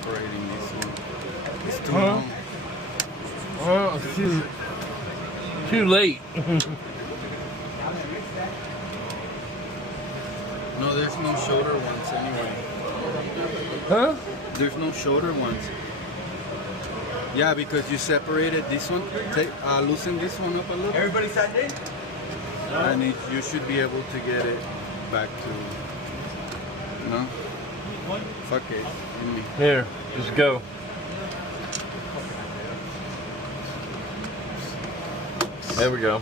separating this one. It's too long. Oh, too late. No, there's no shorter ones anyway. Huh? There's no shorter ones. Yeah, because you separated this one. Loosen this one up a little. Everybody signed in? And you should be able to get it back to. No? Fuck it. Give me. Here, just go. There we go.